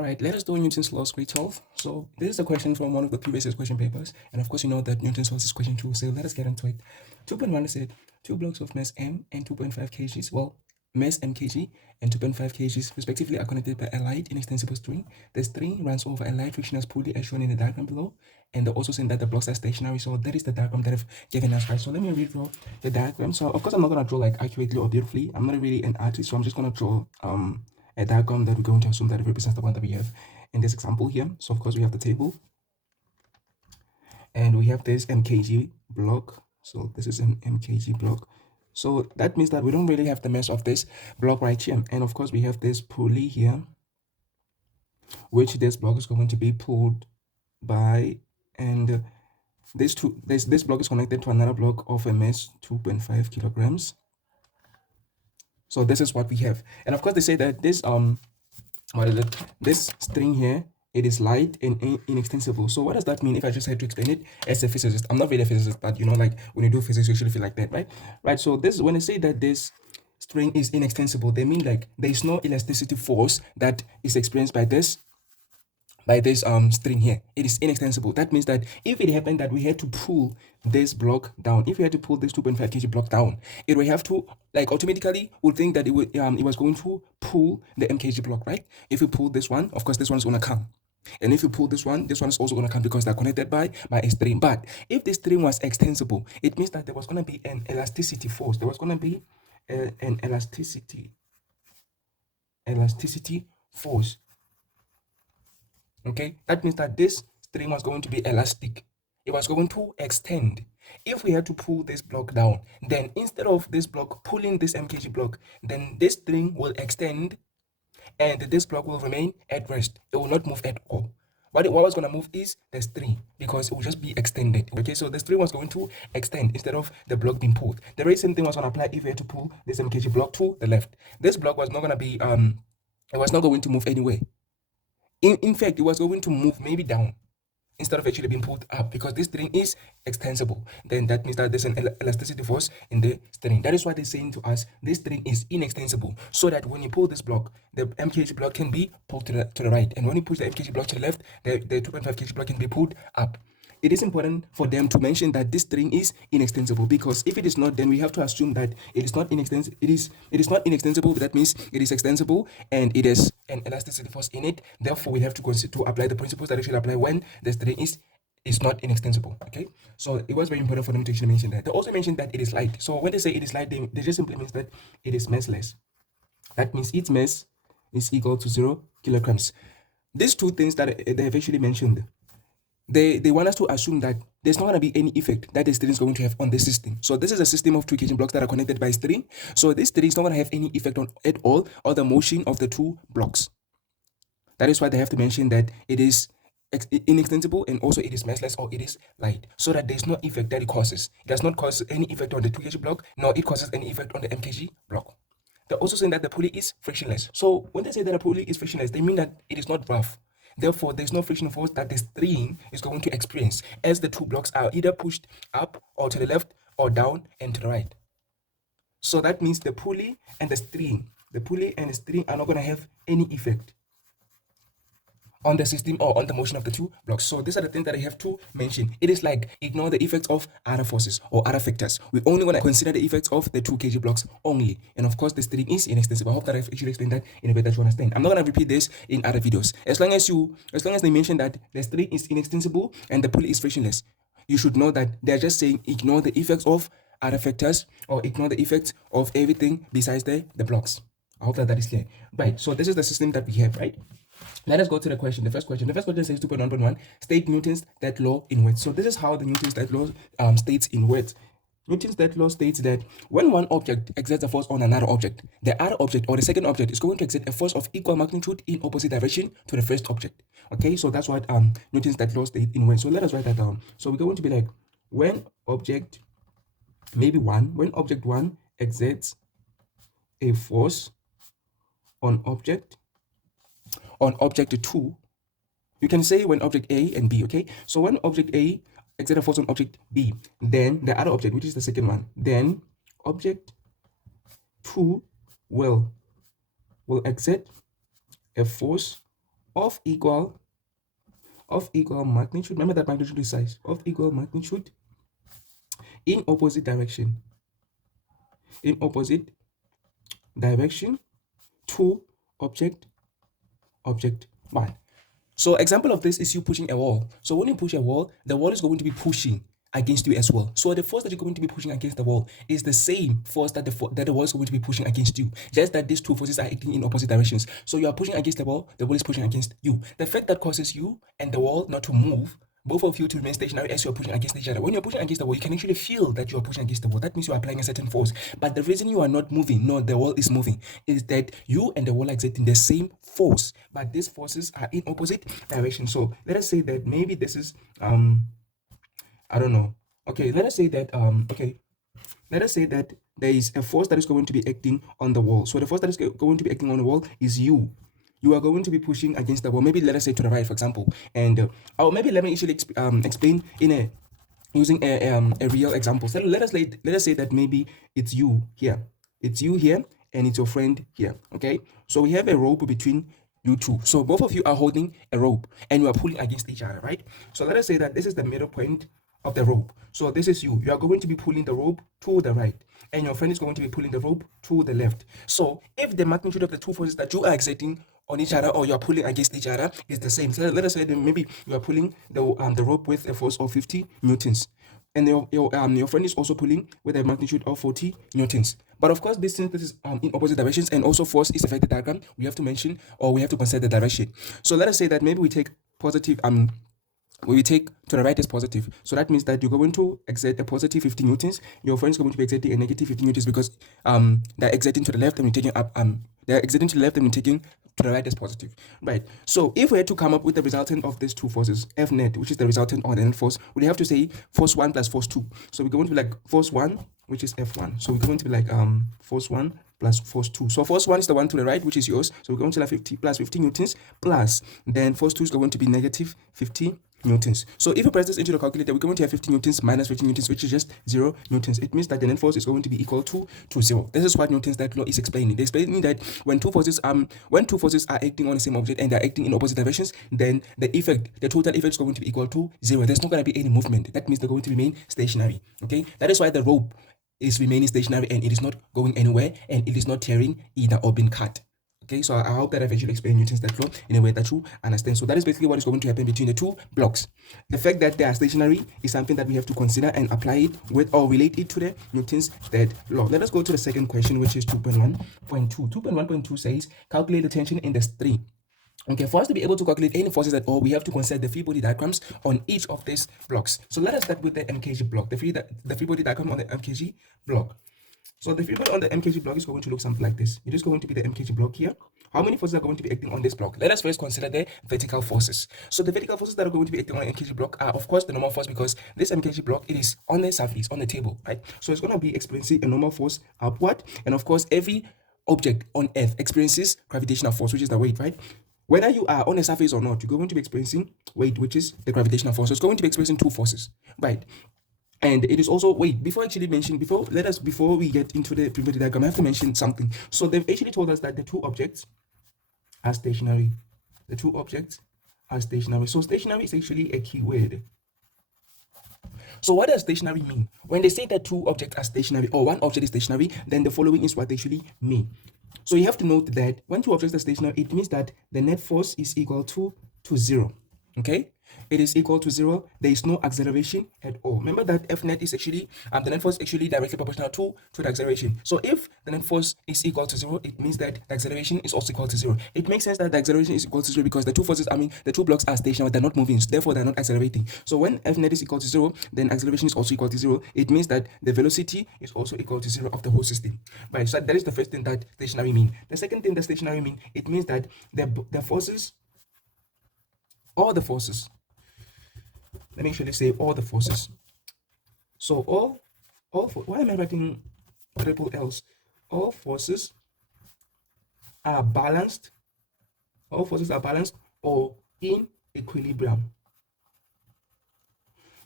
All right, let us do Newton's laws, grade 12. So this is a question from one of the previous question papers. And of course, you know that Newton's laws is question 2. So let us get into it. 2.1 said 2 blocks of mass m and 2.5 kgs. Well, mass m kg and 2.5 kgs respectively are connected by a light inextensible string. The string runs over a light frictionless pulley as shown in the diagram below. And they're also saying that the blocks are stationary. So that is the diagram that I've given us, right? So let me redraw the diagram. So of course, I'm not going to draw like accurately or beautifully. I'm not really an artist, so I'm just going to draw a diagram that we're going to assume that it represents the one that we have in this example here. So of course we have the table and we have this mkg block. So this is an mkg block. So that means that we don't really have the mass of this block right here. And of course we have this pulley here, which this block is going to be pulled by, and this block is connected to another block of a mass 2.5 kilograms. So this is what we have. And of course they say that this what is it? This string here, it is light and inextensible. So what does that mean if I just had to explain it as a physicist? I'm not really a physicist, but you know, like when you do physics, you should feel like that, right? Right. So this, when I say that this string is inextensible, they mean like there is no elasticity force that is experienced by this string here. It is inextensible. That means that if it happened that we had to pull this block down, if we had to pull this 2.5 kg block down, it would have to, like, automatically would think that it was going to pull the mkg block, right? If we pull this one, of course this one is going to come, and if you pull this one is also going to come because they're connected by a string. But if this string was extensible, it means that there was going to be an elasticity force. There was going to be an elasticity force. Okay, that means that this string was going to be elastic. It was going to extend. If we had to pull this block down, then instead of this block pulling this mkg block, then this string will extend and this block will remain at rest. It will not move at all. What was going to move is the string because it will just be extended. Okay, so the string was going to extend instead of the block being pulled. The very same thing was going to apply if we had to pull this mkg block to the left. This block was not going to be, it was not going to move anyway. In fact, it was going to move maybe down instead of actually being pulled up because this string is extensible. Then that means that there's an elasticity force in the string. That is why they're saying to us this string is inextensible, so that when you pull this block, the mkg block can be pulled to the right, and when you push the mkg block to the left, the 2.5 kg block can be pulled up. It is important for them to mention that this string is inextensible, because if it is not, then we have to assume that it is not inextensible. It is not inextensible, but that means it is extensible and it has an elasticity force in it. Therefore, we have to consider to apply the principles that actually apply when the string is not inextensible. Okay, so it was very important for them to actually mention that. They also mentioned that it is light. So when they say it is light, they just simply means that it is massless. That means its mass is equal to 0 kilograms. These two things that they have actually mentioned, they want us to assume that there's not going to be any effect that the string is going to have on the system. So this is a system of 2 kg blocks that are connected by a string. So this string is not going to have any effect on at all on the motion of the 2 blocks. That is why they have to mention that it is inextensible and also it is massless or it is light, so that there's no effect that it causes. It does not cause any effect on the 2 kg block, nor it causes any effect on the mkg block. They're also saying that the pulley is frictionless. So when they say that a pulley is frictionless, they mean that it is not rough. Therefore, there's no friction force that the string is going to experience, as the 2 blocks are either pushed up or to the left or down and to the right. So that means the pulley and the string are not going to have any effect on the system or on the motion of the 2 blocks. So these are the things that I have to mention. It is like ignore the effects of other forces or other factors. We only want to consider the effects of the 2 kg blocks only. And of course, the string is inextensible. I hope that I've actually explained that in a way that you understand. I'm not going to repeat this in other videos. As long as they mention that the string is inextensible and the pulley is frictionless, you should know that they're just saying ignore the effects of other factors or ignore the effects of everything besides the blocks. I hope that is clear. Right, so this is the system that we have, right? Let us go to the question. The first question says 2.1.1, state Newton's third law in words. So this is how the Newton's third law states in words. Newton's third law states that when one object exerts a force on another object, the other object or the second object is going to exert a force of equal magnitude in opposite direction to the first object. Okay, so that's what Newton's third law states in words. So let us write that down. So we're going to be like, when object 1 exerts a force on object 2, you can say when object A and B. Okay, so when object A exert a force on object B, then the other object, which is the second one, then object 2 will exert a force of equal magnitude. Remember that magnitude is size. Of equal magnitude in opposite direction. In opposite direction to object 1. So example of this is you pushing a wall. So when you push a wall, the wall is going to be pushing against you as well. So the force that you're going to be pushing against the wall is the same force that the wall is going to be pushing against you. Just that these two forces are acting in opposite directions. So you are pushing against the wall is pushing against you. The fact that causes you and the wall not to move, both of you to remain stationary as you're pushing against each other. When you're pushing against the wall, you can actually feel that you are pushing against the wall. That means you are applying a certain force. But the reason you are not moving, no, the wall is moving, is that you and the wall are exerting the same force, but these forces are in opposite directions. So let us say that maybe this is I don't know. Okay, let us say that let us say that there is a force that is going to be acting on the wall. So the force that is going to be acting on the wall is you. You are going to be pushing against the wall. Maybe let us say to the right, for example. And or maybe let me actually explain in a using a real example. So let us say that maybe it's you here. It's you here and it's your friend here. Okay. So we have a rope between you two. So both of you are holding a rope and you are pulling against each other, right? So let us say that this is the middle point of the rope. So this is you. You are going to be pulling the rope to the right, and your friend is going to be pulling the rope to the left. So if the magnitude of the two forces that you are exerting on each other or you are pulling against each other is the same. So let us say that maybe you are pulling the rope with a force of 50 newtons. And your friend is also pulling with a magnitude of 40 newtons. But of course, this since this is in opposite directions and also force is affected diagram, we have to mention or we have to consider the direction. So let us say that maybe we take positive we take to the right is positive. So that means that you're going to exert a positive 50 newtons. Your friend is going to be exerting a negative 50 newtons because they're exerting to the left and we're taking up they're exerting to the left and we're taking to the right is positive. Right. So if we had to come up with the resultant of these two forces, F net, which is the resultant or the net force, we have to say force 1 plus force 2. So we're going to be like force 1, which is F1. So we're going to be like force 1 plus force 2. So force 1 is the one to the right, which is yours. So we're going to have 50 plus 50 newtons plus then force 2 is going to be negative 50 newtons. So if you press this into the calculator, we're going to have 50 newtons minus 50 newtons, which is just 0 newtons. It means that the net force is going to be equal to 0. This is what Newton's third law is explaining. They're explaining that when two forces are acting on the same object and they're acting in opposite directions, then the total effect is going to be equal to 0. There's not going to be any movement. That means they're going to remain stationary. Okay, that is why the rope is remaining stationary and it is not going anywhere and it is not tearing either or being cut. Okay, so I hope that I've actually explained Newton's third law in a way that you understand. So that is basically what is going to happen between the two blocks. The fact that they are stationary is something that we have to consider and apply it with or relate it to the Newton's third law. Let us go to the second question, which is 2.1.2. 2.1.2 says calculate the tension in the string. Okay, for us to be able to calculate any forces at all, we have to consider the free body diagrams on each of these blocks. So let us start with the MKG block, the free body diagram on the MKG block. So the free body on the MKG block is going to look something like this. It is going to be the MKG block here. How many forces are going to be acting on this block? Let us first consider the vertical forces. So the vertical forces that are going to be acting on the MKG block are, of course, the normal force, because this MKG block, it is on the surface, on the table, right? So it's going to be experiencing a normal force upward. And of course, every object on Earth experiences gravitational force, which is the weight, right? Whether you are on a surface or not, you're going to be experiencing weight, which is the gravitational force. So it's going to be experiencing two forces, right? And it is also, before we get into the free body diagram, I have to mention something. So they've actually told us that the two objects are stationary. The two objects are stationary. So stationary is actually a key word. So what does stationary mean? When they say that two objects are stationary or one object is stationary, then the following is what they actually mean. So you have to note that when two objects are stationary, it means that the net force is equal to 0. Okay, it is equal to 0. There is no acceleration at all. Remember that F net is actually the net force is actually directly proportional to the acceleration. So if the net force is equal to 0, it means that the acceleration is also equal to 0. It makes sense that the acceleration is equal to 0 because the two forces, the two blocks are stationary, they're not moving, therefore they're not accelerating. So when F net is equal to 0, then acceleration is also equal to 0. It means that the velocity is also equal to 0 of the whole system. Right. So that is the first thing that stationary mean. The second thing that stationary mean, it means that the forces, all the forces, let me actually say all the forces. So why am I writing triple L's? All forces are balanced. All forces are balanced or in equilibrium.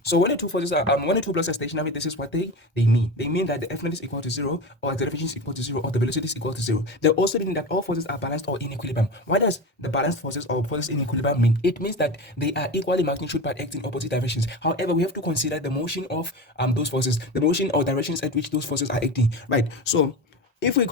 So when the two forces are when the two blocks are stationary, this is what they mean. They mean that the F naught is equal to 0, or acceleration is equal to 0, or the velocity is equal to 0. They also mean that all forces are balanced or in equilibrium. What does the balanced forces or forces in equilibrium mean? It means that they are equal in magnitude but act in opposite directions. However, we have to consider the motion of those forces, the motion or directions at which those forces are acting, right? So if we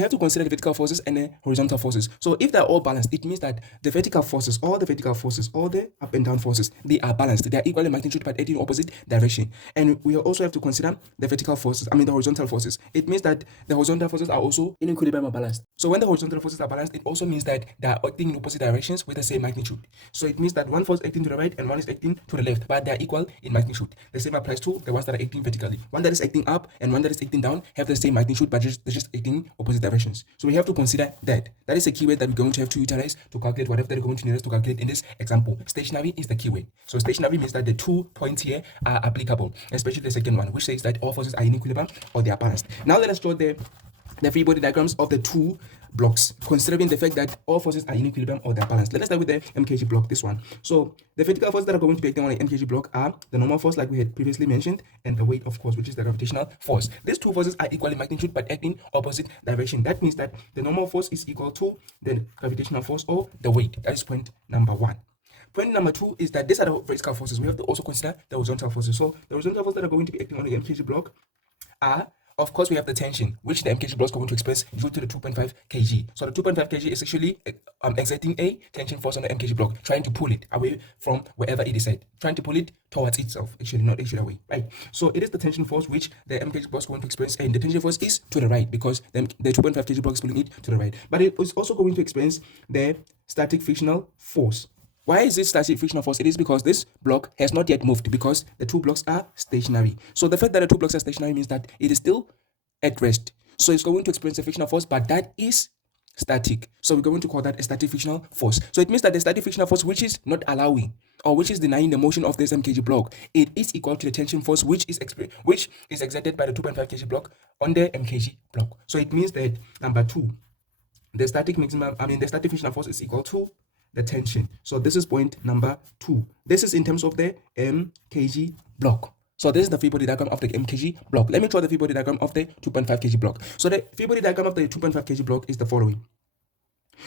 have to consider the vertical forces and the horizontal forces. So if they're all balanced, it means that the vertical forces, all the up and down forces, they are balanced. They are equal in magnitude but acting in opposite direction. And we also have to consider the the horizontal forces. It means that the horizontal forces are also in equilibrium or balanced. So when the horizontal forces are balanced, it also means that they are acting in opposite directions with the same magnitude. So it means that one force acting to the right and one is acting to the left, but they are equal in magnitude. The same applies to the ones that are acting vertically. One that is acting up and one that is acting down have the same magnitude, but they're just acting opposite directions. So we have to consider that. That is a keyword that we're going to have to utilize to calculate whatever they're going to need us to calculate in this example. Stationary is the keyword. So stationary means that the 2 points here are applicable, especially the second one, which says that all forces are in equilibrium or they are balanced. Now let us draw the free body diagrams of the two blocks, considering the fact that all forces are in equilibrium or they're balanced. Let us start with the MKG block, this one. So the vertical forces that are going to be acting on the MKG block are the normal force, like we had previously mentioned, and the weight, of course, which is the gravitational force. These two forces are equal in magnitude but acting opposite direction. That means that the normal force is equal to the gravitational force or the weight. That is point number 1. Point number 2 is that these are the vertical forces. We have to also consider the horizontal forces. So the horizontal forces that are going to be acting on the MKG block are, of course, we have the tension, which the MKG block is going to express due to the 2.5 kg. So the 2.5 kg is actually exerting a tension force on the MKG block, trying to pull it away from wherever it is at, trying to pull it towards itself, actually, not actually away, right? So it is the tension force which the MKG block is going to experience, and the tension force is to the right because the 2.5 kg block is pulling it to the right. But it is also going to experience the static frictional force. Why is it static frictional force? It is because this block has not yet moved, because the two blocks are stationary. So the fact that the two blocks are stationary means that it is still at rest. So it's going to experience a frictional force, but that is static. So we're going to call that a static frictional force. So it means that the static frictional force, which is not allowing or which is denying the motion of this MKG block, it is equal to the tension force which is exerted by the 2.5 kg block on the MKG block. So it means that number 2, the static frictional force is equal to the tension. So this is point number 2. This is in terms of the MKG block. So this is the free body diagram of the MKG block. Let me draw the free body diagram of the 2.5 kg block. So the free body diagram of the 2.5 kg block is the following.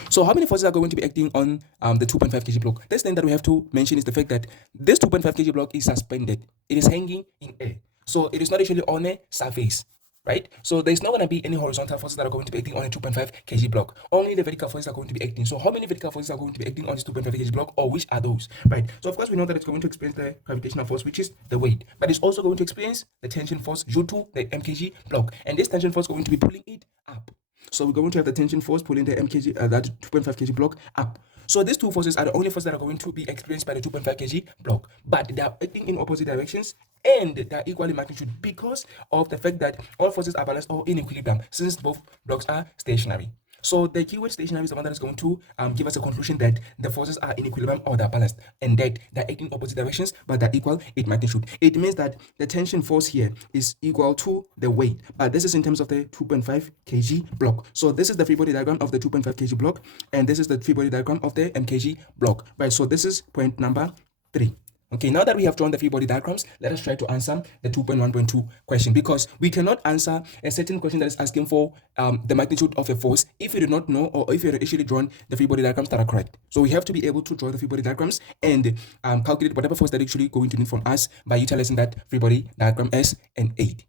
So how many forces are going to be acting on the 2.5 kg block? This thing that we have to mention is the fact that this 2.5 kg block is suspended. It is hanging in air. So it is not actually on a surface, right? So there's not going to be any horizontal forces that are going to be acting on a 2.5 kg block. Only the vertical forces are going to be acting. So how many vertical forces are going to be acting on this 2.5 kg block, or which are those, right? So of course we know that it's going to experience the gravitational force, which is the weight, but it's also going to experience the tension force due to the MKG block, and this tension force is going to be pulling it up. So we're going to have the tension force pulling the MKG, that 2.5 kg block up. So these two forces are the only forces that are going to be experienced by the 2.5 kg block, but they are acting in opposite directions and they are equal in magnitude because of the fact that all forces are balanced or in equilibrium, since both blocks are stationary. So the keyword stationary is the one that is going to give us a conclusion that the forces are in equilibrium or they're balanced, and that they're acting opposite directions but they're equal in magnitude. It means that the tension force here is equal to the weight, but this is in terms of the 2.5 kg block. So this is the free body diagram of the 2.5 kg block, and this is the free body diagram of the MKG block, right? So this is point number 3. Okay, now that we have drawn the free body diagrams, let us try to answer the 2.1.2 question, because we cannot answer a certain question that is asking for the magnitude of a force if you do not know, or if you have actually drawn the free body diagrams that are correct. So we have to be able to draw the free body diagrams and calculate whatever force that is actually going to need from us by utilizing that free body diagram as an aid.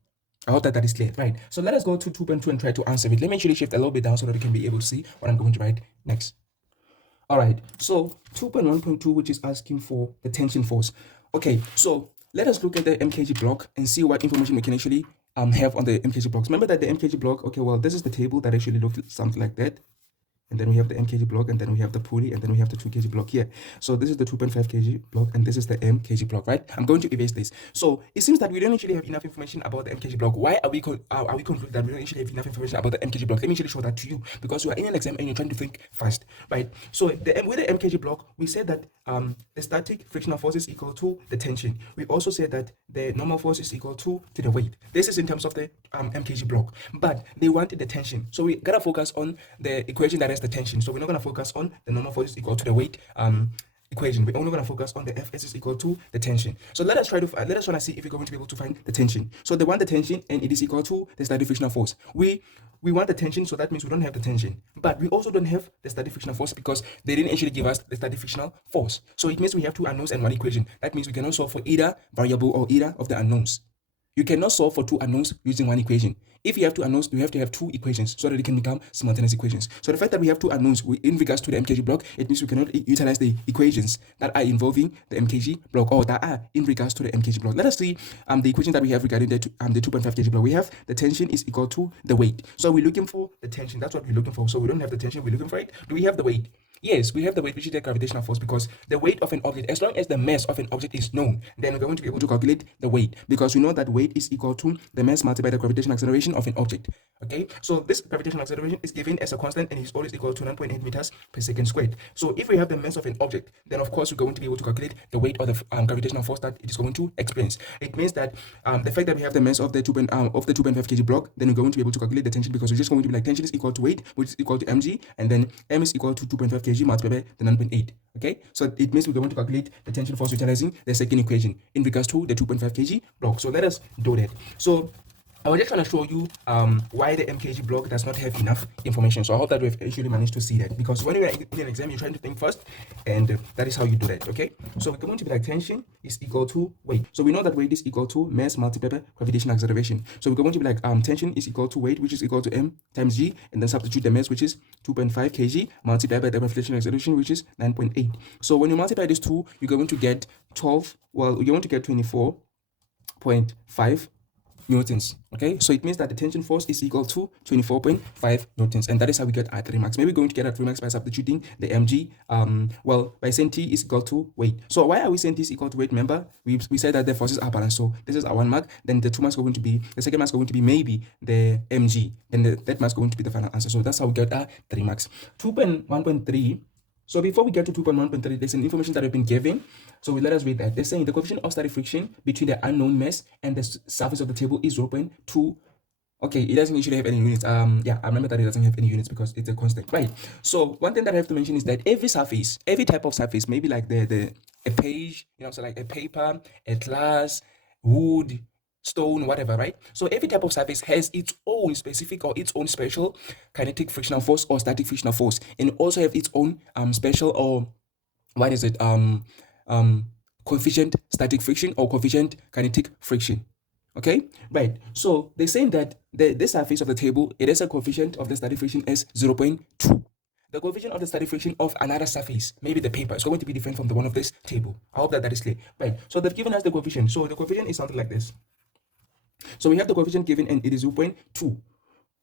I hope that is clear, right? So let us go to 2.2 and try to answer it. Let me actually shift a little bit down so that we can be able to see what I'm going to write next. All right, so 2.1.2, which is asking for the tension force. Okay, so let us look at the MKG block and see what information we can actually have on the MKG blocks. Remember that the MKG block, okay, well, this is the table that actually looks something like that. And then we have the MKG block, and then we have the pulley, and then we have the 2 kg block here. So this is the 2.5 kg block, and this is the MKG block, right? I'm going to erase this. So it seems that we don't actually have enough information about the MKG block. Why are we concluding that we don't actually have enough information about the MKG block? Let me actually show that to you, because you are in an exam and you're trying to think fast, right? So with the MKG block, we said that the static frictional force is equal to the tension. We also said that the normal force is equal to the weight. This is in terms of the MKG block, but they wanted the tension. So we gotta focus on the equation that has the tension. So we're not gonna focus on the normal force is equal to the weight equation. We're only going to focus on the Fs is equal to the tension. So let us try to see if we're going to be able to find the tension. So they want the tension and it is equal to the static frictional force. We want the tension, so that means we don't have the tension, but we also don't have the static frictional force because they didn't actually give us the static frictional force. So it means we have two unknowns and one equation. That means we cannot solve for either variable or either of the unknowns. You cannot solve for two unknowns using one equation. If you have two unknowns, you have to have two equations so that they can become simultaneous equations. So the fact that we have two unknowns in regards to the MKG block, it means we cannot utilize the equations that are involving the MKG block or that are in regards to the MKG block. Let us see the equation that we have regarding the 2.5 kg block. We have the tension is equal to the weight. So we're looking for the tension. That's what we're looking for. So we don't have the tension, we're looking for it. Do we have the weight? Yes, we have the weight, which is the gravitational force, because the weight of an object, as long as the mass of an object is known, then we're going to be able to calculate the weight, because we know that weight is equal to the mass multiplied by the gravitational acceleration of an object. Okay, so this gravitational acceleration is given as a constant and is always equal to 9.8 meters per second squared. So if we have the mass of an object, then of course we're going to be able to calculate the weight of the gravitational force that it is going to experience. It means that the fact that we have the mass of the 2.5 kg block, then we're going to be able to calculate the tension, because we're just going to be like tension is equal to weight, which is equal to mg, and then m is equal to 2.5 kg multiplied by the 9.8. Okay, so it means we're going to calculate the tension force utilizing the second equation in regards to the 2.5 kg block. So let us do that. So I was just trying to show you why the MKG block does not have enough information. So I hope that we've actually managed to see that, because when you're in an exam, you're trying to think first, and that is how you do that. Okay, so we're going to be like tension is equal to weight. So we know that weight is equal to mass multiplied by gravitational acceleration. So we're going to be like tension is equal to weight, which is equal to m times g, and then substitute the mass, which is 2.5 kg, multiplied by the gravitational acceleration, which is 9.8. So when you multiply these two, you're going to get 24.5 newtons. Okay, so it means that the tension force is equal to 24.5 newtons, and that is how we get our 3 marks. Maybe we're going to get our 3 marks by substituting the mg, by saying T is equal to weight. So why are we saying T is equal to weight? Remember, we said that the forces are balanced. So this is our 1 mark, then the 2 marks are going to be, the second mark is going to be maybe the mg, and the third mark is going to be the final answer. So that's how we get our 3 marks. 2.1.3. So before we get to 2.1.3, there's an information that we've been given. So let us read that. They're saying the coefficient of static friction between the unknown mass and the surface of the table is 0.2. Okay, it doesn't usually have any units. Yeah, I remember that it doesn't have any units because it's a constant, right? So one thing that I have to mention is that every surface, every type of surface, maybe like a page, so like a paper, a glass, wood, stone, whatever, right? So every type of surface has its own specific or its own special kinetic frictional force or static frictional force, and also have its own special, or what is it, coefficient static friction or coefficient kinetic friction. Okay, right? So they're saying that the surface of the table, it has a coefficient of the static friction as 0.2. The coefficient of the static friction of another surface, maybe the paper, is going to be different from the one of this table. I hope that is clear. Right, so they've given us the coefficient. So the coefficient is something like this. So we have the coefficient given, and it is 0.2,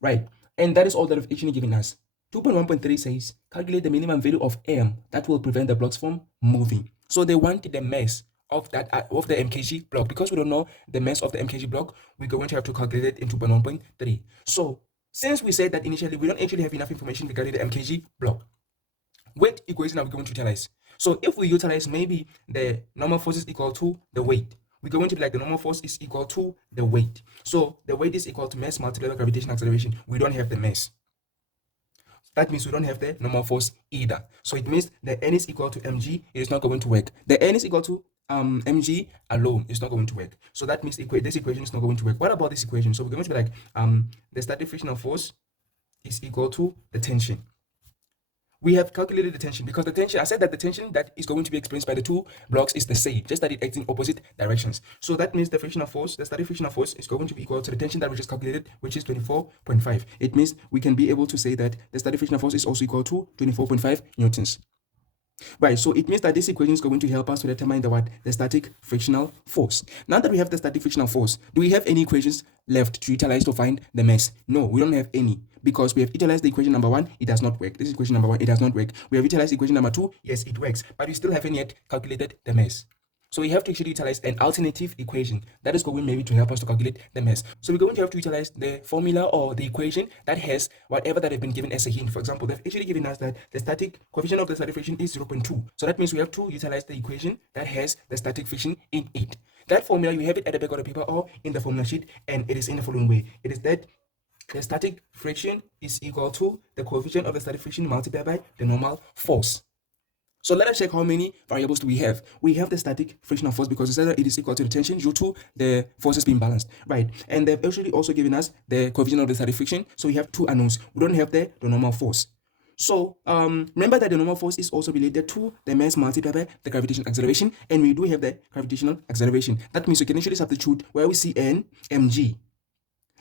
right? And that is all that they've actually given us. 2.1.3 says calculate the minimum value of m that will prevent the blocks from moving. So they wanted the mass of that of the MKG block. Because we don't know the mass of the MKG block, we're going to have to calculate it in 2.1.3. So since we said that initially we don't actually have enough information regarding the MKG block, what equation are we going to utilize? So if we utilize maybe the normal force is equal to the weight, we're going to be like the normal force is equal to the weight. So the weight is equal to mass multiplied by gravitational acceleration. We don't have the mass. That means we don't have the normal force either. So it means the N is equal to mg. It is not going to work. The N is equal to mg alone is not going to work. So that means this equation is not going to work. What about this equation? So we're going to be like the static frictional force is equal to the tension. We have calculated the tension, because the tension, I said that the tension that is going to be experienced by the two blocks is the same, just that it acts in opposite directions. So that means the frictional force, the static frictional force, is going to be equal to the tension that we just calculated, which is 24.5. It means we can be able to say that the static frictional force is also equal to 24.5 newtons. Right, so it means that this equation is going to help us to determine the static frictional force. Now that we have the static frictional force, do we have any equations left to utilize to find the mass? No, we don't have any, because we have utilized the equation number 1, it does not work. This is equation number 1, it does not work. We have utilized equation number 2, yes, it works, but we still haven't yet calculated the mass. So we have to actually utilize an alternative equation that is going maybe to help us to calculate the mass. So we're going to have to utilize the formula or the equation that has whatever that have been given as a hint. For example, they've actually given us that the static coefficient of the static friction is 0.2. So that means we have to utilize the equation that has the static friction in it. That formula, you have it at the back of the paper or in the formula sheet, and it is in the following way. It is that the static friction is equal to the coefficient of the static friction multiplied by the normal force. So let us check how many variables do we have. We have the static frictional force because we said that it is equal to the tension due to the forces being balanced, right? And they've actually also given us the coefficient of the static friction. So we have two unknowns. We don't have the normal force. So remember that the normal force is also related to the mass multiplied by the gravitational acceleration, and we do have the gravitational acceleration. That means we can actually substitute where we see n mg,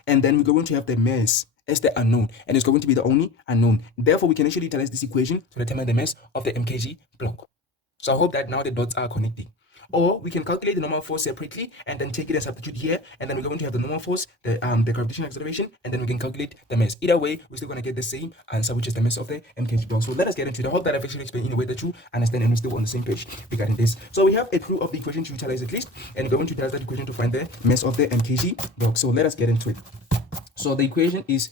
and then we're going to have the mass as the unknown, and it's going to be the only unknown. Therefore, we can actually utilize this equation to determine the mass of the MKG block. So I hope that now the dots are connecting. Or we can calculate the normal force separately and then take it and substitute here, and then we're going to have the normal force, the gravitational acceleration, and then we can calculate the mass. Either way, we're still going to get the same answer, which is the mass of the MKG block. So let us get into it. I hope that I've actually explained in a way that you understand and we're still on the same page regarding this. So we have a clue of the equation to utilize at least, and we're going to utilize that equation to find the mass of the MKG block. So let us get into it. So the equation is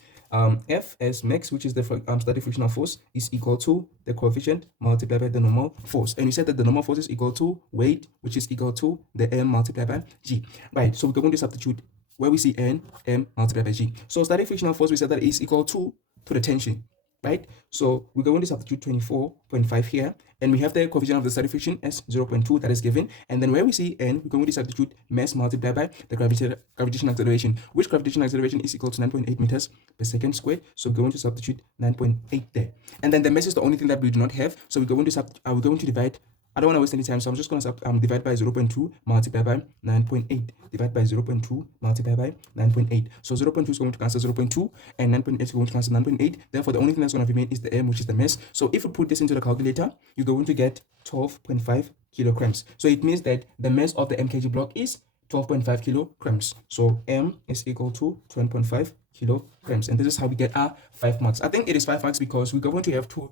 F as max, which is the static frictional force, is equal to the coefficient multiplied by the normal force. And we said that the normal force is equal to weight, which is equal to the m multiplied by g. Right, so we're going to substitute where we see n, m multiplied by g. So static frictional force, we said that is equal to the tension. Right, so we're going to substitute 24.5 here, and we have the coefficient of the static friction as 0.2 that is given, and then where we see n, we're going to substitute mass multiplied by the gravitational acceleration, which gravitational acceleration is equal to 9.8 meters per second squared. So we're going to substitute 9.8 there, and then the mass is the only thing that we do not have, so we're going to divide. I don't want to waste any time, so I'm just going to divide by 0.2 multiplied by 9.8. Divide by 0.2 multiplied by 9.8. So 0.2 is going to cancel 0.2, and 9.8 is going to cancel 9.8. Therefore, the only thing that's going to remain is the m, which is the mass. So if we put this into the calculator, you're going to get 12.5 kilograms. So it means that the mass of the MKG block is 12.5 kilograms. So m is equal to 12.5 kilograms, and this is how we get our 5 marks. I think it is 5 marks because we're going to have to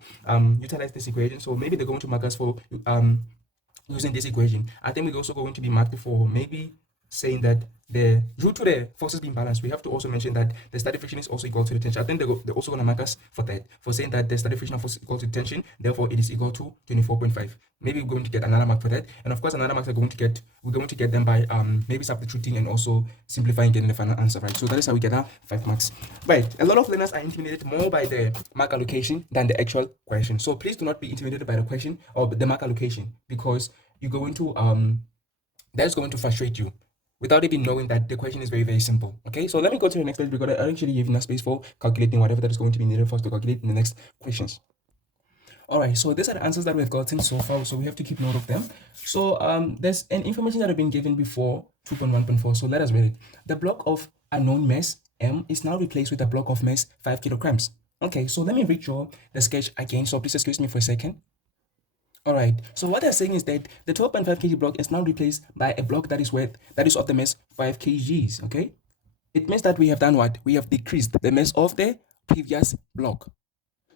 utilize this equation, so maybe they're going to mark us for using this equation. I think we're also going to be marked for maybe saying that due to the forces being balanced, we have to also mention that the static friction is also equal to the tension. I think they're also going to mark us for that, for saying that the static friction force is equal to tension, therefore it is equal to 24.5. Maybe we're going to get another mark for that, and of course another mark we're going to get them by maybe substituting and also simplifying, getting the final answer, right? So that is how we get our 5 marks. Right, a lot of learners are intimidated more by the mark allocation than the actual question, so please do not be intimidated by the question or the mark allocation, because you're going to that's going to frustrate you without even knowing that the question is very, very simple. Okay, so let me go to the next page because I actually give enough space for calculating whatever that is going to be needed for us to calculate in the next questions. All right, so these are the answers that we've gotten so far, so we have to keep note of them. So there's an information that have been given before 2.1.4, so let us read it. The block of unknown mass m is now replaced with a block of mass 5 kilograms. Okay, so let me redraw the sketch again, so please excuse me for a second. All right, so what they're saying is that the 12.5 kg block is now replaced by a block that is of the mass 5 kgs, okay? It means that we have done what? We have decreased the mass of the previous block.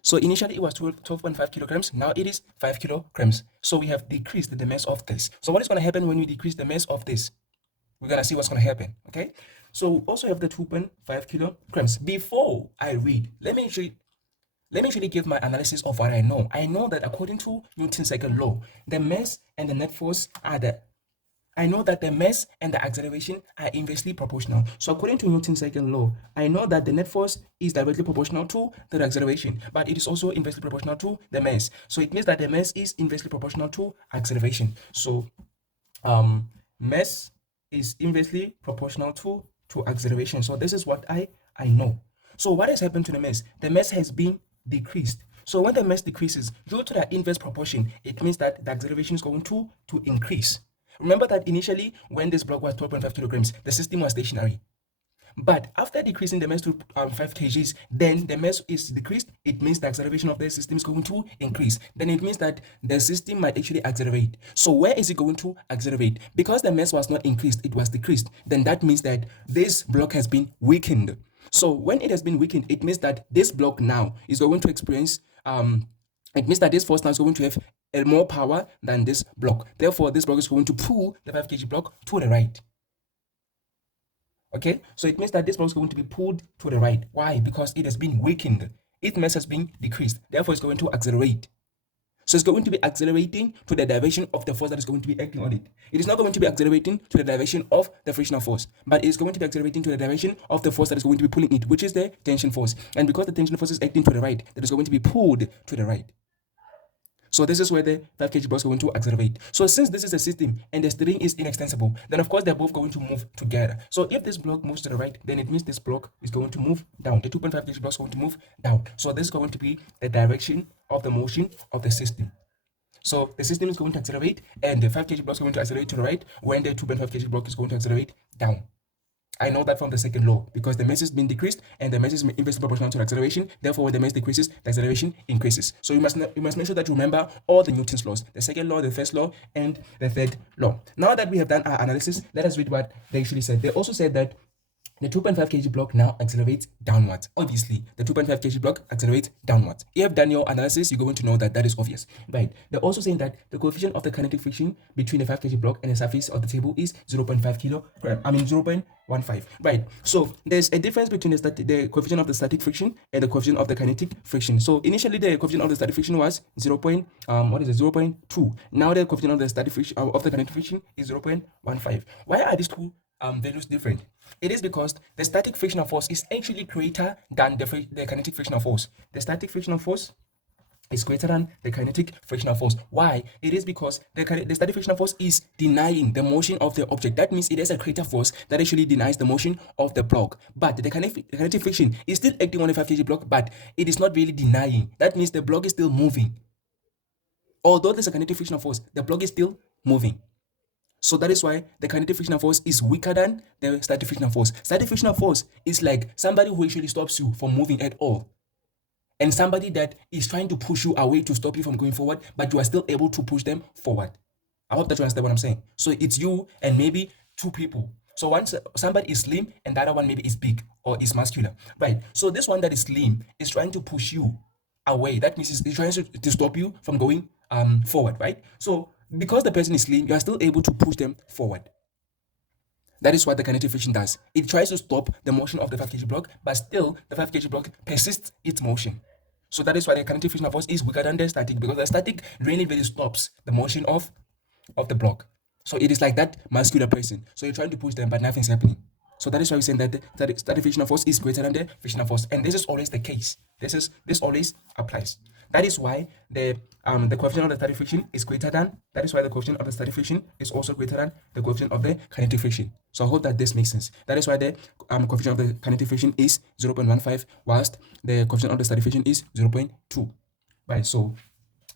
So initially it was 12.5 kilograms, now it is 5 kilograms. So we have decreased the mass of this. So what is going to happen when we decrease the mass of this? We're going to see what's going to happen, okay? So we also have the 2.5 kilograms. Before I read, let me actually give my analysis of what I know. I know that according to Newton's second law, the mass and the net force I know that the mass and the acceleration are inversely proportional. So according to Newton's second law, I know that the net force is directly proportional to the acceleration, but it is also inversely proportional to the mass. So it means that the mass is inversely proportional to acceleration. So mass is inversely proportional to acceleration. So this is what I know. So what has happened to the mass? The mass has been decreased. So when the mass decreases due to the inverse proportion, it means that the acceleration is going to increase. Remember that initially when this block was 12.5 kilograms, the system was stationary. But after decreasing the mass to 5 kgs, then the mass is decreased. It means the acceleration of the system is going to increase. Then it means that the system might actually accelerate. So where is it going to accelerate? Because the mass was not increased, it was decreased. Then that means that this block has been weakened. So when it has been weakened, it means that this block now is going to experience it means that this force now is going to have more power than this block. Therefore, this block is going to pull the 5 kg block to the right. Okay, so it means that this block is going to be pulled to the right. Why? Because it has been weakened. Its mass has been decreased. Therefore, it's going to accelerate. So it's going to be accelerating to the direction of the force that is going to be acting on it. It is not going to be accelerating to the direction of the frictional force, but it is going to be accelerating to the direction of the force that is going to be pulling it, which is the tension force. And because the tension force is acting to the right, that is going to be pulled to the right. So this is where the 5 kg block is going to accelerate. So since this is a system and the string is inextensible, then of course they're both going to move together. So if this block moves to the right, then it means this block is going to move down. The 2.5 kg block is going to move down. So this is going to be the direction of the motion of the system. So the system is going to accelerate, and the 5 kg block is going to accelerate to the right, when the 2.5 kg block is going to accelerate down. I know that from the second law, because the mass has been decreased and the mass is inversely proportional to the acceleration. Therefore, when the mass decreases, the acceleration increases. So you must make sure that you remember all the Newton's laws: the second law, the first law, and the third law. Now that we have done our analysis, let us read what they actually said. They also said that the 2.5 kg block now accelerates downwards. Obviously, the 2.5 kg block accelerates downwards. If you have done your analysis, you're going to know that that is obvious, right? They're also saying that the coefficient of the kinetic friction between the 5 kg block and the surface of the table is 0.5 kilogram. 0.15, right? So there's a difference between the coefficient of the static friction and the coefficient of the kinetic friction. So initially, the coefficient of the static friction was 0.2. Now the coefficient of the static friction of the kinetic friction is 0.15. Why are these two values different? It is because the static frictional force is actually greater than the kinetic frictional force. The static frictional force is greater than the kinetic frictional force. Why? It is because the static frictional force is denying the motion of the object. That means it is a greater force that actually denies the motion of the block. But the kinetic friction is still acting on a 5 kg block, but it is not really denying. That means the block is still moving. Although there's a kinetic frictional force, the block is still moving. So that is why the kinetic frictional force is weaker than the static frictional force. Static frictional force is like somebody who actually stops you from moving at all, and somebody that is trying to push you away to stop you from going forward, but you are still able to push them forward. I hope that you understand what I'm saying. So it's you and maybe two people. So once somebody is slim and the other one maybe is big or is muscular, right? So this one that is slim is trying to push you away. That means it's trying to stop you from going forward, right? So because the person is slim, you are still able to push them forward. That is what the kinetic friction does. It tries to stop the motion of the 5 kg block, but still the 5 kg block persists its motion. So that is why the kinetic frictional force is weaker than the static, because the static really stops the motion of the block. So it is like that muscular person. So you're trying to push them, but nothing's happening. So that is why we're saying that the static frictional force is greater than the frictional force, and this is always the case. This always applies. That is why the coefficient of the static friction is greater than. That is why the coefficient of the static friction is also greater than the coefficient of the kinetic friction. So I hope that this makes sense. That is why the coefficient of the kinetic friction is 0.15, whilst the coefficient of the static friction is 0.2. Right. So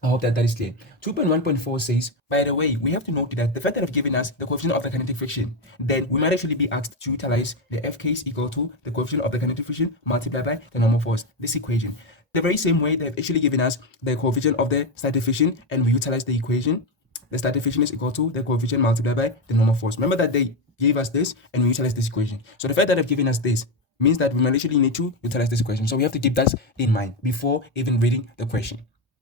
I hope that is clear. 2.1.4 says, by the way, we have to note that the fact that I've given us the coefficient of the kinetic friction, then we might actually be asked to utilize the Fk is equal to the coefficient of the kinetic friction multiplied by the normal force, this equation. The very same way they've actually given us the coefficient of the static friction, and we utilize the equation. The static friction is equal to the coefficient multiplied by the normal force. Remember that they gave us this and we utilize this equation. So the fact that they've given us this means that we might actually need to utilize this equation. So we have to keep that in mind before even reading the question.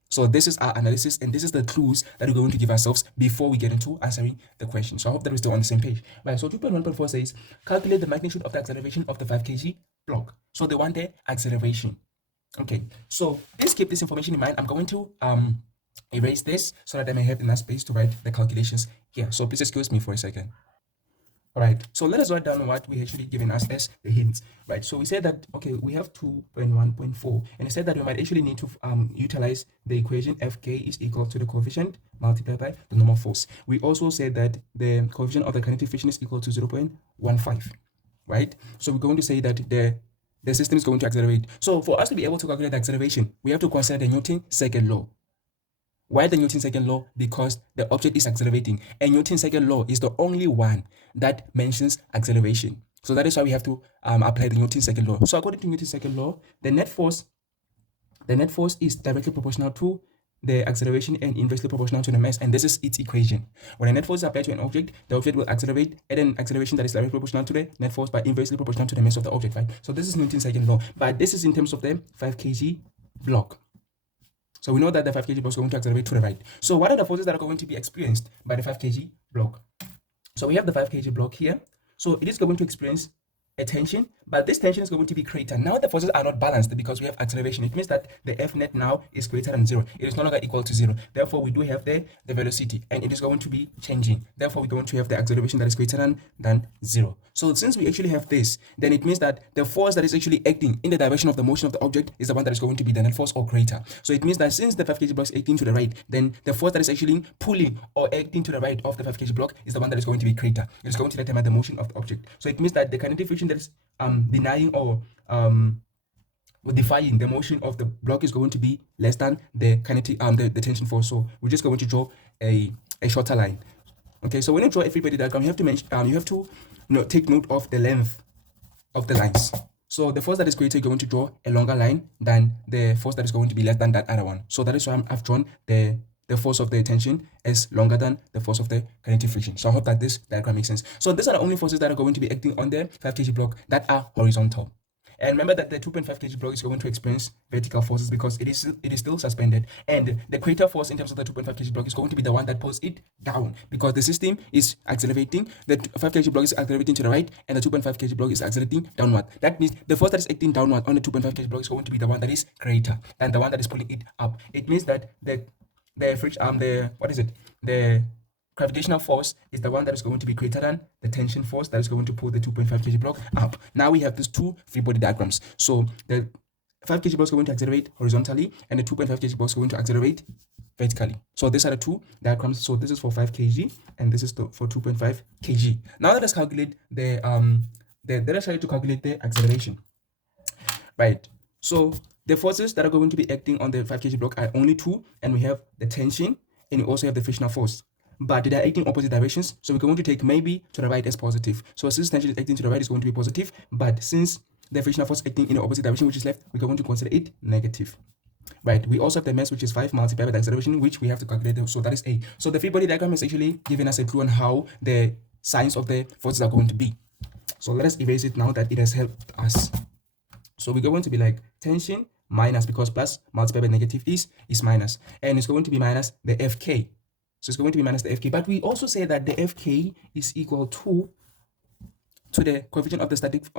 So this is our analysis, and this is the clues that we're going to give ourselves before we get into answering the question. So I hope that we're still on the same page. Right, so 2.1.4 says, calculate the magnitude of the acceleration of the 5 kg block. So they want the acceleration. Okay, so please keep this information in mind. I'm going to erase this so that I may have enough space to write the calculations here. So please excuse me for a second. All right, so let us write down what we actually given us as the hints, right? So we said that, okay, we have 2.1.4, and it said that we might actually need to utilize the equation Fk is equal to the coefficient multiplied by the normal force. We also said that the coefficient of the kinetic friction is equal to 0.15, right? So we're going to say that the system is going to accelerate. So for us to be able to calculate the acceleration, we have to consider the Newton's second law. Why the Newton's second law? Because the object is accelerating, and Newton's second law is the only one that mentions acceleration. So that is why we have to apply the Newton's second law. So according to Newton's second law, the net force is directly proportional to the acceleration and inversely proportional to the mass, and this is its equation. When a net force is applied to an object, the object will accelerate at an acceleration that is directly proportional to the net force but inversely proportional to the mass of the object, right? So this is Newton's second law, but this is in terms of the 5 kg block. So we know that the 5 kg block is going to accelerate to the right. So what are the forces that are going to be experienced by the 5 kg block? So we have the 5 kg block here. So it is going to experience a tension, but this tension is going to be greater. Now the forces are not balanced because we have acceleration. It means that the F net now is greater than 0. It is no longer equal to 0. Therefore, we do have the velocity, and it is going to be changing. Therefore, we're going to have the acceleration that is greater than 0. So since we actually have this, then it means that the force that is actually acting in the direction of the motion of the object is the one that is going to be the net force or greater. So it means that since the 5 kg block is acting to the right, then the force that is actually pulling or acting to the right of the 5 kg block is the one that is going to be greater. It is going to determine the motion of the object. So it means that the kinetic friction that is denying or defying the motion of the block is going to be less than the kinetic the tension force. So we're just going to draw a shorter line. Okay, so when you draw a free body diagram, you have to mention take note of the length of the lines. So the force that is greater, you're going to draw a longer line than the force that is going to be less than that other one. So that is why I've drawn the force of the tension is longer than the force of the kinetic friction. So I hope that this diagram makes sense. So these are the only forces that are going to be acting on the 5 kg block that are horizontal. And remember that the 2.5 kg block is going to experience vertical forces because it is still suspended. And the greater force in terms of the 2.5 kg block is going to be the one that pulls it down because the system is accelerating. The 5 kg block is accelerating to the right, and the 2.5 kg block is accelerating downward. That means the force that is acting downward on the 2.5 kg block is going to be the one that is greater than the one that is pulling it up. It means that the gravitational force is the one that is going to be greater than the tension force that is going to pull the 2.5 kg block up. Now we have these two free body diagrams. So the 5 kg block is going to accelerate horizontally, and the 2.5 kg block is going to accelerate vertically. So these are the two diagrams. So this is for 5 kg and this is for 2.5 kg. Now let us calculate let us try to calculate the acceleration. Right. So the forces that are going to be acting on the 5 kg block are only two, and we have the tension and we also have the frictional force. But they are acting opposite directions, so we're going to take maybe to the right as positive. So since tension is acting to the right, it's going to be positive, but since the frictional force acting in the opposite direction, which is left, we're going to consider it negative. Right, we also have the mass, which is 5 multiplied by the acceleration, which we have to calculate, so that is A. So the free body diagram is actually giving us a clue on how the signs of the forces are going to be. So let us erase it now that it has helped us. So we're going to be like tension minus, because plus multiplied by negative is minus, and it's going to be minus the Fk. So it's going to be minus the Fk, but we also say that the Fk is equal to the coefficient of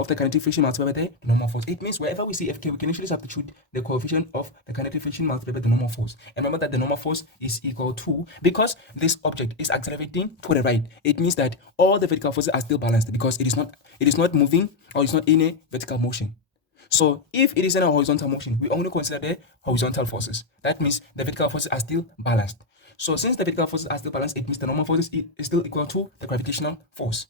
the kinetic friction multiplied by the normal force. It means wherever we see Fk, we can actually substitute the coefficient of the kinetic friction multiplied by the normal force. And remember that the normal force is equal to, because this object is accelerating to the right, it means that all the vertical forces are still balanced because it is not moving, or it's not in a vertical motion. So if it is in a horizontal motion, we only consider the horizontal forces. That means the vertical forces are still balanced. So since the vertical forces are still balanced, it means the normal force is still equal to the gravitational force.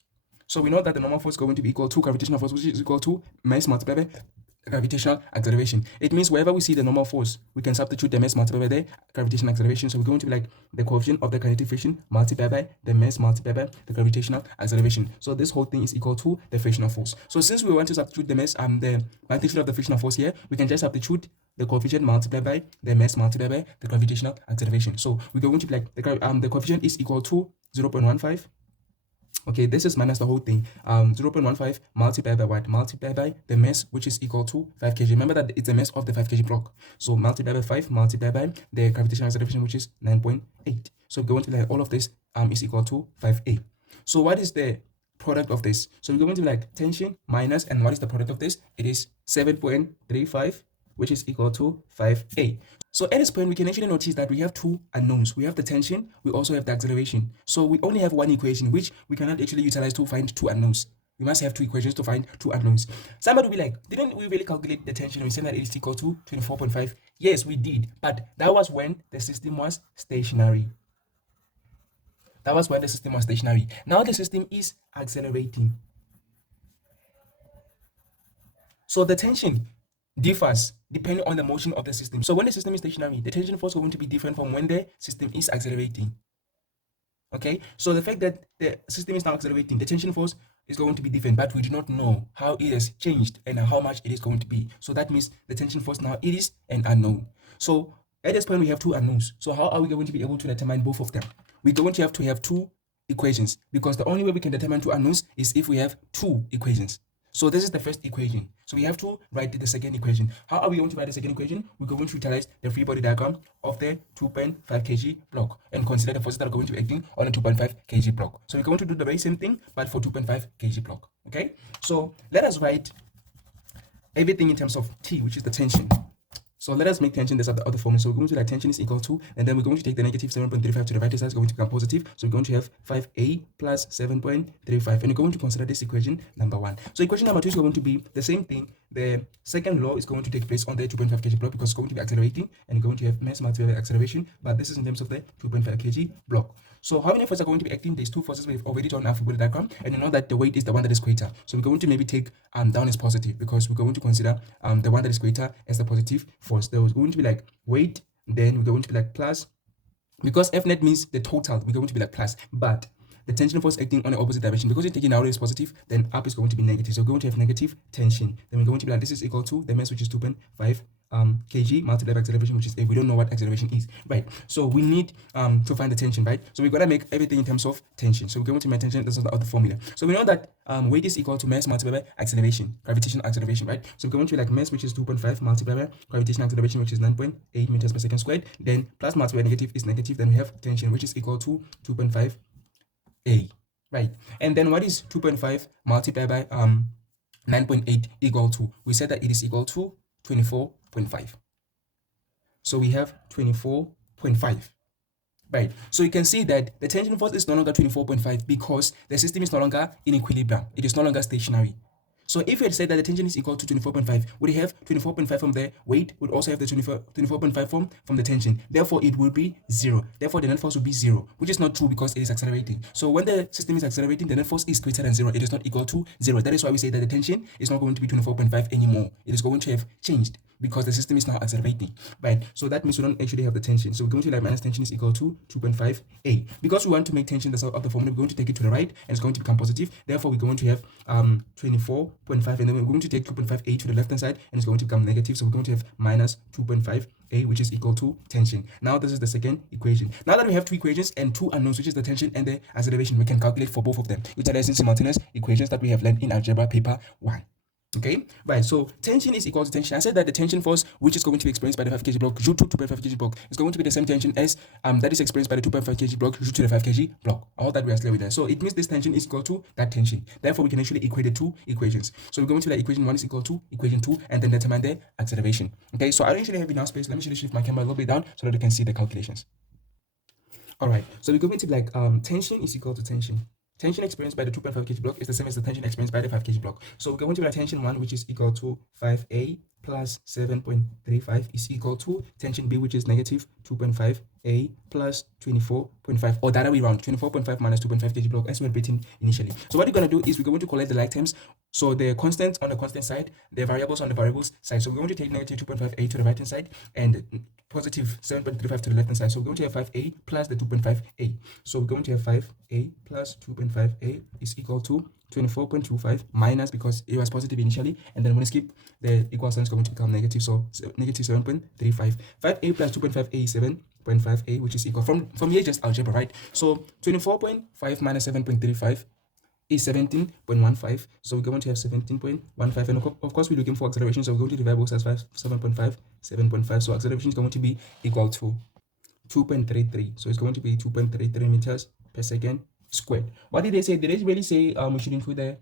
So we know that the normal force is going to be equal to gravitational force, which is equal to mass multiplied by gravitational acceleration. It means wherever we see the normal force, we can substitute the mass multiplied by the gravitational acceleration. So we're going to be like the coefficient of the kinetic friction multiplied by the mass multiplied by the gravitational acceleration. So this whole thing is equal to the frictional force. So since we want to substitute the mass the magnitude of the frictional force here, we can just substitute the coefficient multiplied by the mass multiplied by the gravitational acceleration. So we're going to be like the coefficient is equal to 0.15. Okay, this is minus the whole thing. 0.15 multiplied by what? Multiplied by the mass, which is equal to 5 kg. Remember that it's the mass of the 5 kg block. So multiplied by 5 multiplied by the gravitational acceleration, which is 9.8. So we're going to be like all of this is equal to 5a. So what is the product of this? So we're going to be like tension minus, and what is the product of this? It is 7.35, which is equal to 5a. So at this point, we can actually notice that we have two unknowns. We have the tension, we also have the acceleration. So we only have one equation, which we cannot actually utilize to find two unknowns. We must have two equations to find two unknowns. Somebody will be like, didn't we really calculate the tension? We said that it is equal to 24.5. Yes, we did, but that was when the system was stationary. That was when the system was stationary. Now the system is accelerating. So the tension differs depending on the motion of the system. So when the system is stationary, the tension force is going to be different from when the system is accelerating. Okay, so the fact that the system is now accelerating, the tension force is going to be different, but we do not know how it has changed and how much it is going to be. So that means the tension force now it is an unknown. So at this point we have two unknowns. So how are we going to be able to determine both of them? We're going to have two equations, because the only way we can determine two unknowns is if we have two equations. So this is the first equation. So we have to write the second equation. How are we going to write the second equation? We're going to utilize the free body diagram of the 2.5 kg block and consider the forces that are going to be acting on a 2.5 kg block. So we're going to do the very same thing, but for 2.5 kg block. Okay. So let us write everything in terms of T, which is the tension. So let us make tension this other formula. So we're going to like tension is equal to, and then we're going to take the negative 7.35 to the right side, it's going to become positive. So we're going to have 5a plus 7.35. And we're going to consider this equation number 1. So equation number 2 is going to be the same thing. The second law is going to take place on the 2.5 kg block because it's going to be accelerating and you're going to have mass multiplied by acceleration, but this is in terms of the 2.5 kg block. So how many forces are going to be acting? There's two forces we've already drawn our Fibonacci diagram, and you know that the weight is the one that is greater. So we're going to maybe take down as positive because we're going to consider the one that is greater as the positive force. There was going to be like weight, then we're going to be like plus, because F net means the total, we're going to be like plus, but the tension force acting on the opposite direction, because you're taking out is positive, then up is going to be negative. So we're going to have negative tension. Then we're going to be like, this is equal to the mass, which is 2.5 kg multiplied by acceleration, which is A. We don't know what acceleration is, right? So we need to find the tension, right? So we're going to make everything in terms of tension. So we're going to make tension, this is the other formula. So we know that weight is equal to mass multiplied by acceleration, gravitational acceleration, right? So we're going to be like mass, which is 2.5 multiplied by gravitational acceleration, which is 9.8 meters per second squared. Then plus multiplied by negative is negative. Then we have tension, which is equal to 2.5 A, right? And then what is 2.5 multiplied by 9.8 equal to? We said that it is equal to 24.5. So we have 24.5. Right, so you can see that the tension force is no longer 24.5 because the system is no longer in equilibrium. It is no longer stationary. So if we had said that the tension is equal to 24.5, would it have 24.5 from the weight, would also have the 24.5 from the tension. Therefore, it would be 0. Therefore, the net force would be 0, which is not true because it is accelerating. So when the system is accelerating, the net force is greater than 0. It is not equal to 0. That is why we say that the tension is not going to be 24.5 anymore. It is going to have changed because the system is now accelerating, right? So that means we don't actually have the tension. So we're going to like minus tension is equal to 2.5 A. Because we want to make tension the sum of the formula, we're going to take it to the right and it's going to become positive. Therefore, we're going to have 24.5, and then we're going to take 2.5 A to the left hand side and it's going to become negative. So we're going to have minus 2.5 A, which is equal to tension. Now this is the second equation. Now that we have two equations and two unknowns, which is the tension and the acceleration, we can calculate for both of them, which are simultaneous equations that we have learned in algebra paper 1. Okay, right, so tension is equal to tension. I said that the tension force which is going to be experienced by the 5 kg block due to 2.5 kg block is going to be the same tension as that is experienced by the 2.5 kg block due to the 5 kg block. All that we are clear with that. So it means this tension is equal to that tension. Therefore, we can actually equate the two equations. So we're going to like equation 1 is equal to equation 2 and then determine the acceleration. Okay, so I don't actually have enough space. Let me actually shift my camera a little bit down so that you can see the calculations. All right, so we're going to be like tension is equal to tension. Tension experienced by the 2.5 kg block is the same as the tension experienced by the 5 kg block. So we're going to write tension 1, which is equal to 5A plus 7.35 is equal to tension B, which is negative 2.5A plus 24.5, or the other way around, 24.5 minus 2.5 kg block as we had written initially. So what we're going to do is we're going to collect the like terms. So the constants on the constant side, the variables on the variables side. So we're going to take negative 2.5A to the right hand side and positive 7.35 to the left hand side. So we're going to have 5A plus the 2.5A. So we're going to have 5A plus 2.5A is equal to 24.25 minus, because it was positive initially, and then when we skip, the equal sign is going to become negative. So negative 7.35. 5A plus 2.5A is 7.5A, which is equal, from here just algebra, right? So 24.5 minus 7.35 is 17.15. So we're going to have 17.15, and of course we're looking for acceleration, so we're going to divide both sides 7.5. So acceleration is going to be equal to 2.33. So it's going to be 2.33 meters per second squared. What did they say? Did they really say we should include the...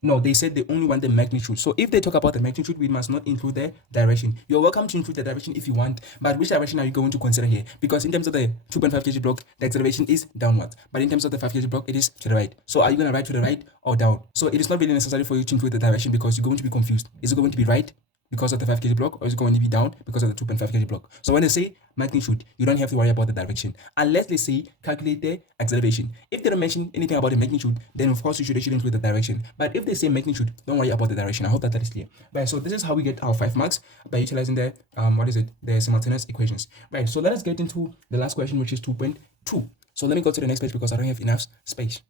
No, they said they only want the magnitude. So if they talk about the magnitude, we must not include the direction. You're welcome to include the direction if you want, but which direction are you going to consider here? Because in terms of the 2.5 kg block, the acceleration is downwards, but in terms of the 5 kg block, it is to the right. So are you going to write to the right or down? So it is not really necessary for you to include the direction because you're going to be confused. Is it going to be right because of the 5 kg block, or is it going to be down because of the 2.5 kg block? So when they say magnitude, you don't have to worry about the direction unless they say calculate the acceleration. If they don't mention anything about the magnitude, then of course you should actually include the direction. But if they say magnitude, don't worry about the direction. I hope that is clear. Right, so this is how we get our 5 marks by utilizing the the simultaneous equations. Right, so let us get into the last question, which is 2.2. So let me go to the next page because I don't have enough space.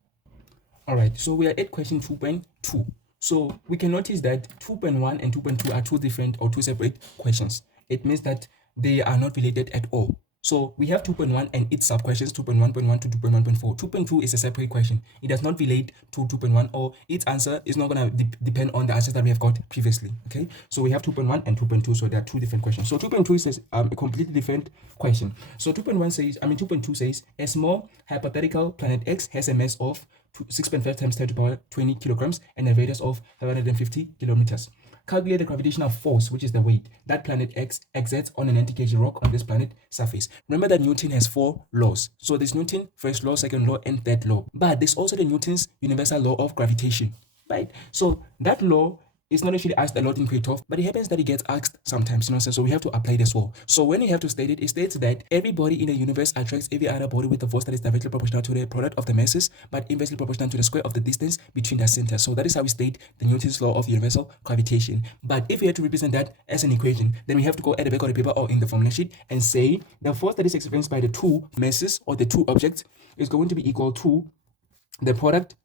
All right, so we are at question 2.2. So we can notice that 2.1 and 2.2 are two different or two separate questions. It means that they are not related at all. So we have 2.1 and its sub-questions, 2.1.1 to 2.1.4. 2.2 is a separate question. It does not relate to 2.1, or its answer is not going to depend on the answers that we have got previously. Okay, so we have 2.1 and 2.2, so there are two different questions. So 2.2 says a completely different question. So 2.2 says a small hypothetical planet X has a mass of 6.5 times 10 to the power 20 kilograms and a radius of 550 kilometers. calculate the gravitational force, which is the weight that planet X exerts on an 90 kg rock on this planet surface. Remember that Newton has 4 laws. So there's Newton first law, second law, and third law. But there's also the Newton's universal law of gravitation, right? So that law is not actually asked a lot in Grade 12, but it happens that it gets asked sometimes, so we have to apply this law. So when you have to state it, it states that every body in the universe attracts every other body with a force that is directly proportional to the product of the masses, but inversely proportional to the square of the distance between the centers. So that is how we state the Newton's law of universal gravitation. But if we had to represent that as an equation, then we have to go at the back of the paper or in the formula sheet and say the force that is experienced by the two masses or the two objects is going to be equal to the product.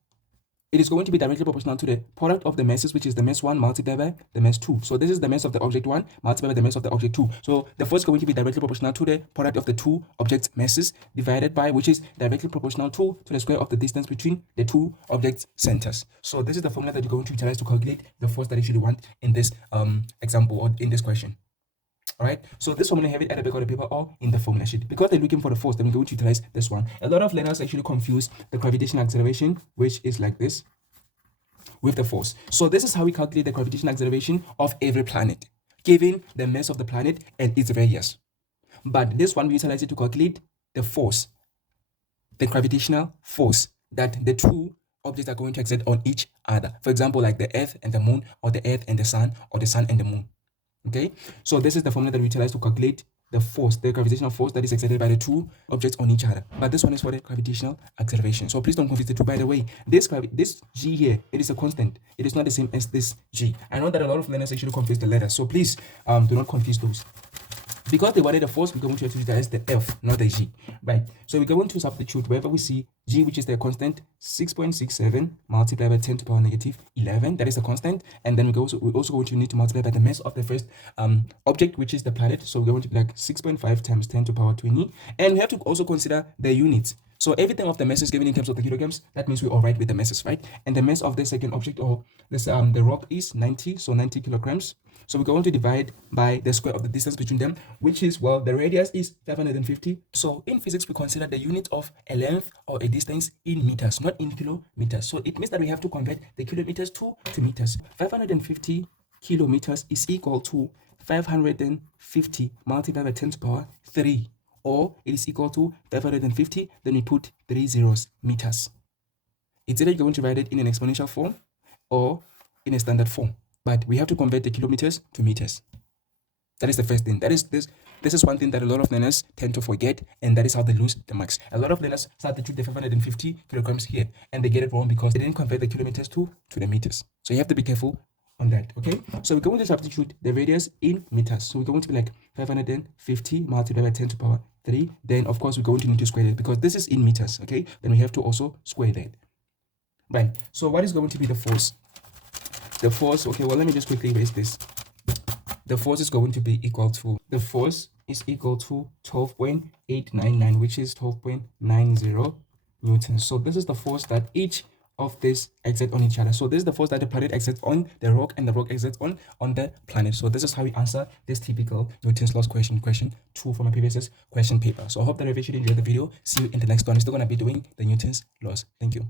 It is going to be directly proportional to the product of the masses, which is the mass 1 multiplied by the mass 2. So this is the mass of the object 1 multiplied by the mass of the object 2. So the force is going to be directly proportional to the product of the two objects' masses divided by, which is directly proportional to the square of the distance between the two objects' centers. So this is the formula that you're going to utilize to calculate the force that you should want in this example or in this question. All right, so this formula, have it at the back of the paper or in the formula sheet. Because they're looking for the force, then we're going to utilize this one. A lot of learners actually confuse the gravitational acceleration, which is like this, with the force. So this is how we calculate the gravitational acceleration of every planet, given the mass of the planet and its radius. But this one, we utilize it to calculate the force, the gravitational force that the two objects are going to exert on each other. For example, like the Earth and the Moon, or the Earth and the Sun, or the Sun and the Moon. Okay, so this is the formula that we utilize to calculate the force, the gravitational force that is exerted by the two objects on each other. But this one is for the gravitational acceleration. So please don't confuse the two. By the way, this G here, it is a constant. It is not the same as this G. I know that a lot of learners actually confuse the letters. So please do not confuse those. Because they wanted the force, we're going to utilize the F, not the G, right? So we're going to substitute wherever we see G, which is the constant, 6.67 multiplied by 10 to the power negative 11. That is a constant. And then we're also going to need to multiply by the mass of the first object, which is the planet. So we're going to be like 6.5 times 10 to the power 20. And we have to also consider the units. So everything of the mass is given in terms of the kilograms. That means we're all right with the masses, right? And the mass of the second object, or this the rock, is 90, so 90 kilograms. So we're going to divide by the square of the distance between them, which is, well, the radius is 550. So in physics, we consider the unit of a length or a distance in meters, not in kilometers. So it means that we have to convert the kilometers to meters. 550 kilometers is equal to 550 multiplied by 10 to the power 3. Or it is equal to 550, then we put 3 zeros, meters. It's either you're going to write it in an exponential form or in a standard form. But we have to convert the kilometers to meters. That is the first thing. This is one thing that a lot of learners tend to forget, and that is how they lose the marks. A lot of learners substitute the 550 kilograms here, and they get it wrong because they didn't convert the kilometers to the meters. So you have to be careful on that, okay? So we're going to substitute the radius in meters. So we're going to be like 550 multiplied by 10 to the power 3. Then, of course, we're going to need to square it because this is in meters, okay? Then we have to also square that. Right. So what is going to be the force? The force, okay, well, let me just quickly erase this. The force is going to be equal to, 12.899, which is 12.90 newtons. So this is the force that each of this exert on each other. So this is the force that the planet exerts on the rock and the rock exerts on the planet. So this is how we answer this typical Newton's laws question 2 from my previous question paper. So I hope that if you enjoyed the video, see you in the next one. We're still going to be doing the Newton's laws. Thank you.